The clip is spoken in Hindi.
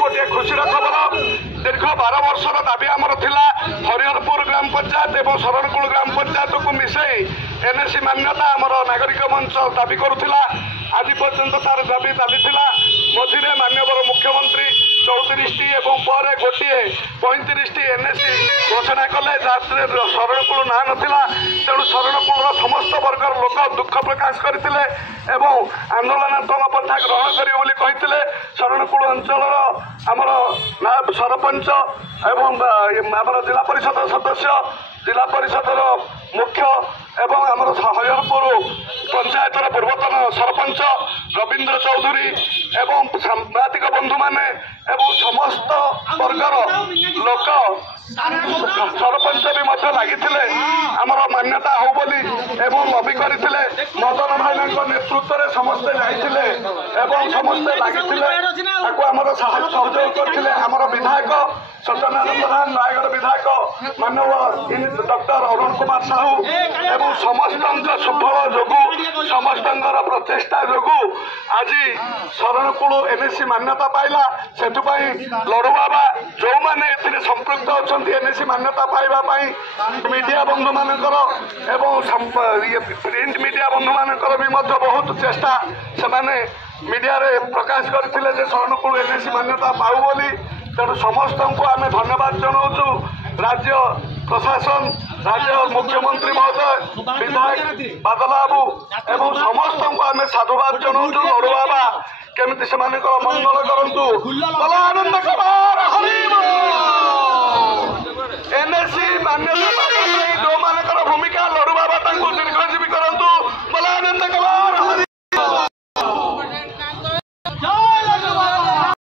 गोटे खुशीर खबर दीर्घ 12 वर्षर दाबी आमर थिला हरिहरपुर ग्राम पंचायत एवं शरणकूल ग्राम पंचायत को मिसई एनएसी मान्यता आमर नागरिक मंच दाबी करुला। आज पर्यंत तार दाबी चली मझे माननीय मुख्यमंत्री 34टी एवं पर गोटे 35टी एनएसी घोषणा कले जहाँ शरणकूल ना नाला तेणु शरणकूल समस्त वर्गर लोक दुख प्रकाश करते आंदोलनात्मक पन्था ग्रहण करें। शरणकूल अंचल आमर सरपंच एवं आमर जिला परिषद सदस्य जिला परिषद मुख्य एवं आमर हरिहरपुर पंचायतर पूर्वतन सरपंच रवींद्र चौधरी एवं सांबादिक बंधु माने एवं समस्त वर्गर लोक सरपंच भी लगी आमर मान्यता हो बोली एवं लबी करते मदन भाई नेतृत्व में समस्ते जाइए एवं समस्ते लगी आमर सहयोग करते आमर विधायक सत्यनारायण प्रधान नयगढ़ विधायक माननीय डॉक्टर अरुण कुमार साहू एवं समस्त सुफल जो समस्त प्रचेषा जो आज शरणकूल एनएसी मान्यता पाइला से लड़ू बाबा जो मैंने संपृक्त अच्छा एनएसी मान्यता पाइबापी मीडिया बंधु मानकर एवं प्रिंट मीडिया बंधु मानकर भी बहुत चेष्टा से मीडिया रे प्रकाश करते शरणकूल एनएसी मान्यता पाऊ बोली। तेणु समस्त को आम धन्यवाद जनाऊँ राज्य प्रशासन राज्य मुख्यमंत्री महोदय विधायक बादल बाबू एवं समस्त को आम साधुवाद जनाऊँ लड़ू बाबा केमी से मंगल करूँ आनंद कुमार हरि।